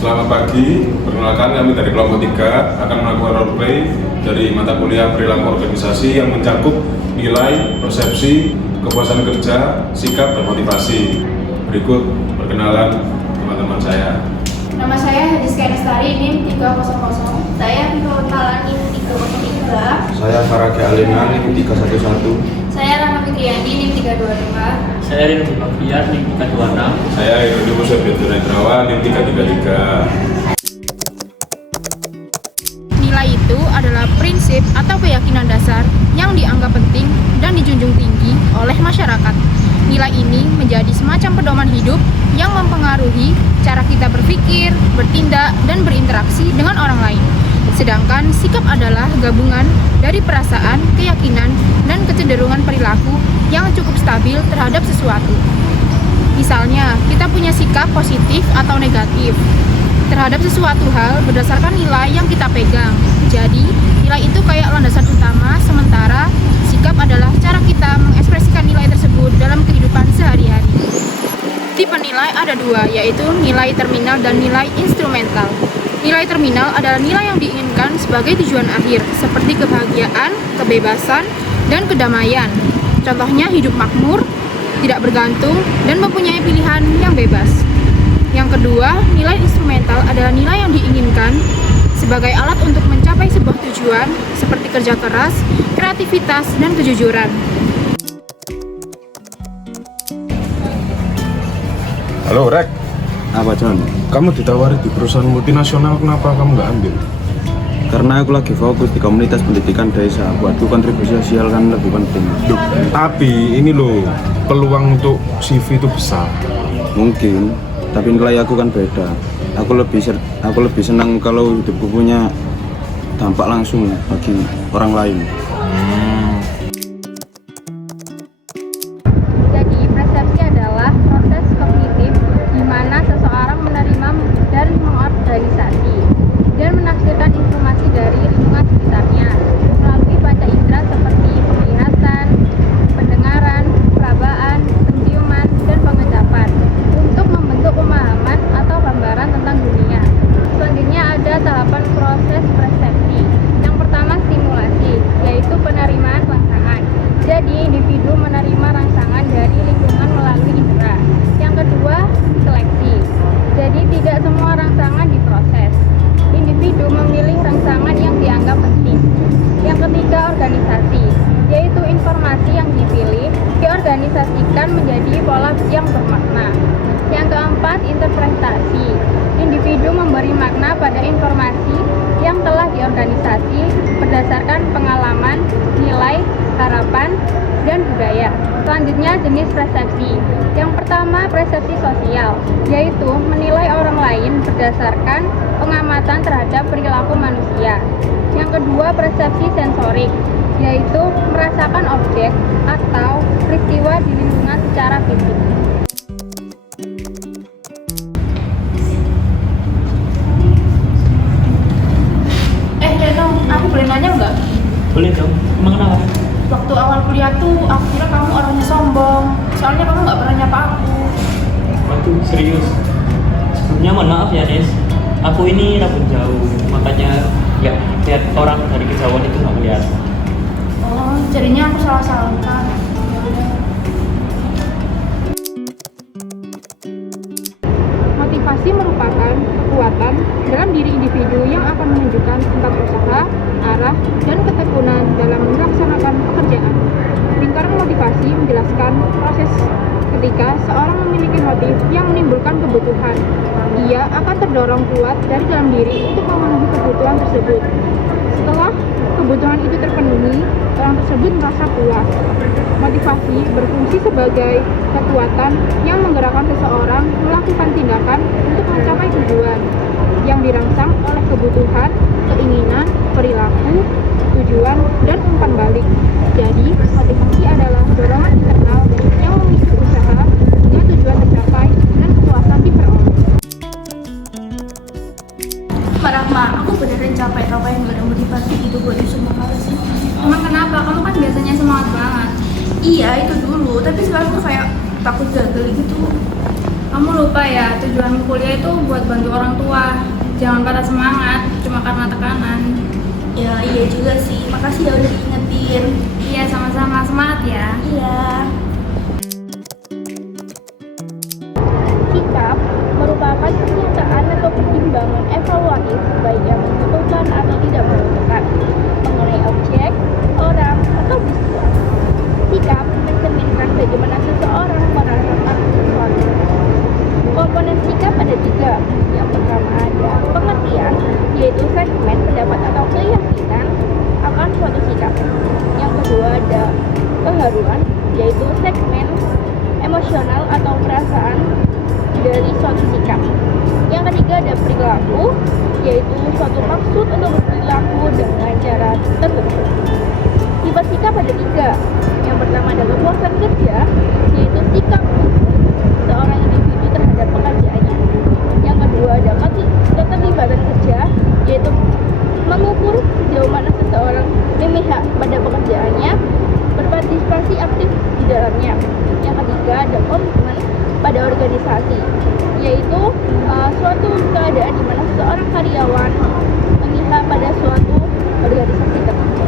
Selamat pagi, perkenalkan kami dari kelompok 3 akan melakukan roleplay dari mata kuliah perilaku organisasi yang mencakup nilai, persepsi, kepuasan kerja, sikap, dan motivasi. Berikut perkenalan teman-teman saya. Nama saya Hadiska Lestari, NIM 300. Saya Vito Talan, NIM 303. Saya Farage Alena, NIM 311. Saya Rana Fitriandi, NIM 322. Saya Rin Bafiar, NIM 326. Saya Irudi Musyabiatu Netrawan, NIM 333. Nilai itu adalah prinsip atau keyakinan dasar yang dianggap penting dan dijunjung tinggi oleh masyarakat. Nilai ini menjadi semacam pedoman hidup yang mempengaruhi cara kita berpikir, bertindak, dan berinteraksi dengan orang lain. Sedangkan sikap adalah gabungan dari perasaan, keyakinan, dan kecenderungan perilaku yang cukup stabil terhadap sesuatu. Misalnya, kita punya sikap positif atau negatif terhadap sesuatu hal berdasarkan nilai yang kita pegang. Jadi, nilai itu kayak landasan utama, sementara sikap adalah cara kita mengekspresikan nilai tersebut dalam kehidupan sehari-hari. Tipe nilai ada dua, yaitu nilai terminal dan nilai instrumental. Nilai terminal adalah nilai yang diinginkan sebagai tujuan akhir, seperti kebahagiaan, kebebasan, dan kedamaian. Contohnya hidup makmur, tidak bergantung, dan mempunyai pilihan yang bebas. Yang kedua, nilai instrumental adalah nilai yang diinginkan sebagai alat untuk mencapai sebuah tujuan, seperti kerja keras, kreativitas, dan kejujuran. Halo Rek, Apa John? kamu ditawari di perusahaan multinasional, kenapa kamu nggak ambil? Karena aku lagi fokus di komunitas pendidikan desa. Buatku kontribusi sosial kan lebih penting. Duh, tapi ini loh, peluang untuk CV itu besar. Mungkin, tapi nilai aku kan beda. Aku lebih senang kalau hidupku punya dampak langsung bagi orang lain. Jadi, persepsi adalah proses kognitif di mana seseorang menerima dan mengorganisasi dan menafsirkan informasi dari lingkungan sekitarnya melalui panca indera seperti penglihatan, pendengaran, perabaan, penciuman, dan pengecapan untuk membentuk pemahaman atau gambaran tentang dunia. Selanjutnya ada tahapan proses persepsi. Yang pertama stimulasi, yaitu penerimaan rangsangan. Jadi individu menerima rangsangan dari lingkungan melalui indera. Yang kedua seleksi. Jadi tidak semua rangsangan diproses. Individu memilih rangsangan yang dianggap penting. Yang ketiga organisasi, yaitu informasi yang dipilih diorganisasikan menjadi pola yang bermakna. Yang keempat interpretasi. Individu memberi makna pada informasi yang telah diorganisasi berdasarkan pengalaman, nilai, harapan, dan budaya. Selanjutnya jenis persepsi. Yang pertama persepsi sosial, yaitu menilai orang lain berdasarkan pengamatan terhadap perilaku manusia. Yang kedua persepsi sensorik, yaitu merasakan objek atau peristiwa di lingkungan secara fisik. Reno, aku boleh nanya nggak? Boleh dong, emang kenapa? Waktu awal kuliah tuh, aku kira kamu orangnya sombong. Soalnya kamu nggak pernah nyapa aku. Waduh, serius. Sebelumnya mohon maaf ya, Des. Aku ini rambut jauh, makanya ya lihat orang dari kejauhan itu nggak kelihatan. Oh, jadinya aku salah sangka. Motivasi merupakan kekuatan dalam diri individu yang akan menunjukkan tingkat usaha, arah, dan ketekunan dalam melaksanakan pekerjaan. Lingkaran motivasi menjelaskan proses ketika seorang memiliki motif yang menimbulkan kebutuhan. Ia akan terdorong kuat dari dalam diri untuk memenuhi kebutuhan tersebut. Setelah kebutuhan itu terpenuhi, orang tersebut merasa puas. Motivasi berfungsi sebagai kekuatan yang menggerakkan seseorang melakukan tindakan untuk mencapai tujuan yang dirangsang oleh kebutuhan, keinginan, perilaku, tujuan, dan umpan balik. Jadi, motivasi adalah dorongan internal yang memicu usaha hingga tujuan tercapai dan kepuasan diperoleh. Mbak Rahma, aku beneran capek tau kayak nggak ada motivasi gitu buat semua hal sih. Emang kenapa? Kamu kan biasanya semangat banget. Iya itu dulu, tapi sekarang tuh kayak takut gagal gitu. Kamu loh lupa ya, tujuan kuliah itu buat bantu orang tua. Jangan patah semangat cuma karena tekanan. Ya iya juga sih, makasih ya udah diingetin. Iya, sama-sama, semangat ya. Iya. Sikap merupakan pernyataan atau pertimbangan evaluatif baik yang menguntungkan atau tidak menguntungkan mengenai objek, orang, atau peristiwa. Sikap mencerminkan bagaimana seseorang merasakan sesuatu. Komponen sikap ada 3. Yang pertama ada pengertian, yaitu segmen pendapat atau keyakinan akan suatu sikap. Yang kedua ada keharuan, yaitu segmen emosional atau perasaan dari suatu sikap. Yang ketiga ada perilaku, yaitu suatu maksud untuk berperilaku dengan cara tertentu. Tipe sikap ada 3. Yang pertama ada kepuasan kerja, yaitu sikap seorang individu terhadap pekerjaannya. Yang kedua ada keterlibatan kerja, yaitu mengukur sejauh mana seseorang memihak pada pekerjaannya, berpartisipasi aktif di dalamnya. Yang ketiga ada komitmen pada organisasi, yaitu suatu keadaan di mana seseorang karyawan memihak pada suatu organisasi tertentu.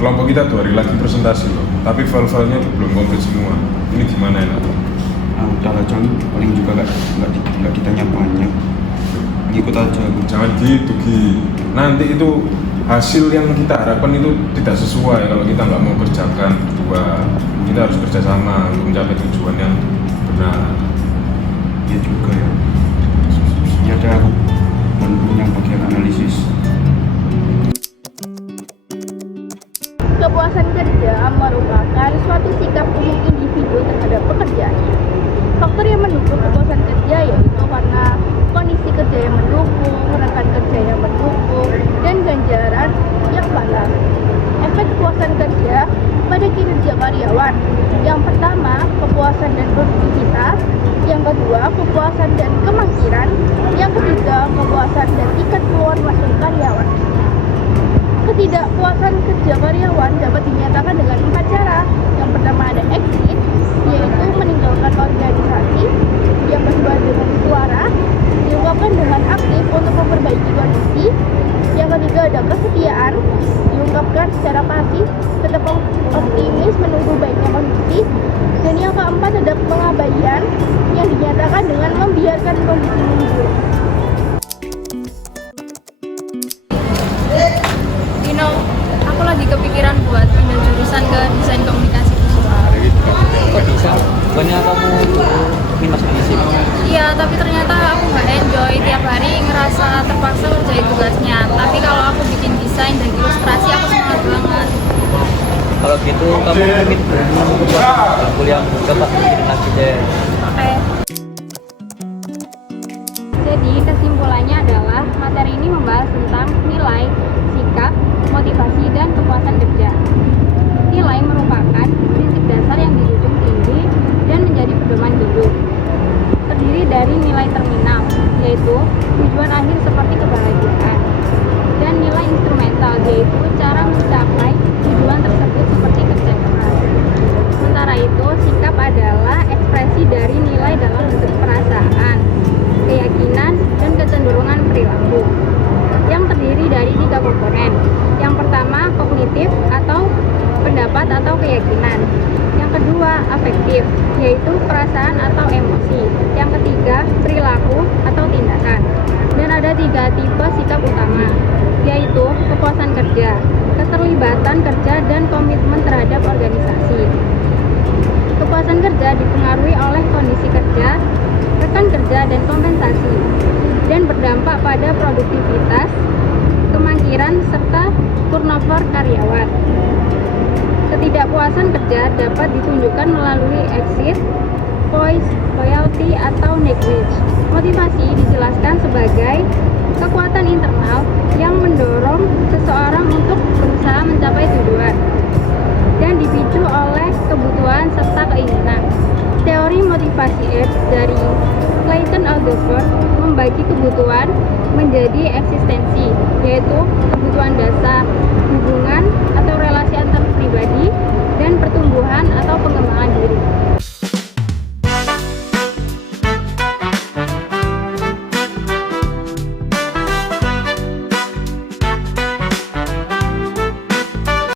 Kelompok kita 2 hari lagi presentasi loh, tapi file-filenya belum komplit semua. Ini gimana ya? Udah lah John, paling juga nggak ditanya banyak. Ngikut aja. Jangan gitu Gi. Nanti itu hasil yang kita harapkan itu tidak sesuai kalau kita nggak mau kerjakan berdua. Kita harus kerjasama untuk mencapai tujuan yang benar. Ya juga ya. Ya ada aku bantu yang bagian analisis. Kepuasan kerja merupakan suatu sikap umum individu terhadap pekerjaannya. Faktor yang mendukung kepuasan kerja yaitu karena kondisi kerja yang mendukung, rekan kerja yang mendukung, dan ganjaran yang pantas. Efek kepuasan kerja pada kinerja karyawan. Yang pertama, kepuasan dan produktivitas. Yang kedua, kepuasan dan kemakmuran. Yang ketiga, kepuasan dan tingkat keluar masuk karyawan. Ketidakpuasan kerja karyawan dapat dinyatakan dengan 4 cara. Yang pertama ada exit, yaitu meninggalkan organisasi. Yang kedua dengan suara, diungkapkan dengan aktif untuk memperbaiki kondisi. Yang ketiga ada kesetiaan, diungkapkan secara pasif, tetap optimis menunggu baiknya kondisi. Dan yang keempat ada pengabaian, yang dinyatakan dengan membiarkan kondisi memburuk. Aku lagi kepikiran buat pindah jurusan ke desain komunikasi visual. Kok bisa? Bukannya kamu minus nasib? Iya, tapi ternyata aku nggak enjoy, tiap hari ngerasa terpaksa ngerjain tugasnya. Tapi kalau aku bikin desain dan ilustrasi, aku semangat banget. Kalau gitu kamu mungkin buat kuliah coba bikin lagi deh. Oke. Jadi kesimpulannya adalah materi ini membahas tentang nilai, sikap, motivasi, dan kepuasan kerja. Nilai merupakan prinsip dasar yang dijunjung tinggi dan menjadi pedoman hidup. Terdiri dari nilai terminal, yaitu tujuan akhir seperti kebahagiaan, dan nilai instrumental, yaitu cara mencapai tujuan tersebut seperti kerja keras. Sementara itu, sikap adalah ekspresi dari nilai dalam bentuk perasaan, keyakinan, dan kecenderungan perilaku, yang terdiri dari 3 komponen. Yang pertama, kognitif atau pendapat atau keyakinan. Yang kedua, afektif, yaitu perasaan atau emosi. Yang ketiga, perilaku atau tindakan. Dan ada 3 tipe sikap utama, yaitu kepuasan kerja, keterlibatan kerja, dan komitmen terhadap organisasi. Kepuasan kerja dipengaruhi oleh kondisi kerja, rekan kerja, dan kompensasi, dan berdampak pada produktivitas, kemangkiran, serta turnover karyawan. Ketidakpuasan kerja dapat ditunjukkan melalui exit, voice, loyalty, atau neglect. Motivasi dijelaskan sebagai kekuatan internal yang mendorong seseorang untuk berusaha mencapai tujuan dan dipicu oleh kebutuhan serta keinginan. Teori motivasi X dari Clayton Alderfer membagi kebutuhan menjadi eksistensi, yaitu kebutuhan dasar, hubungan atau relasi antar pribadi,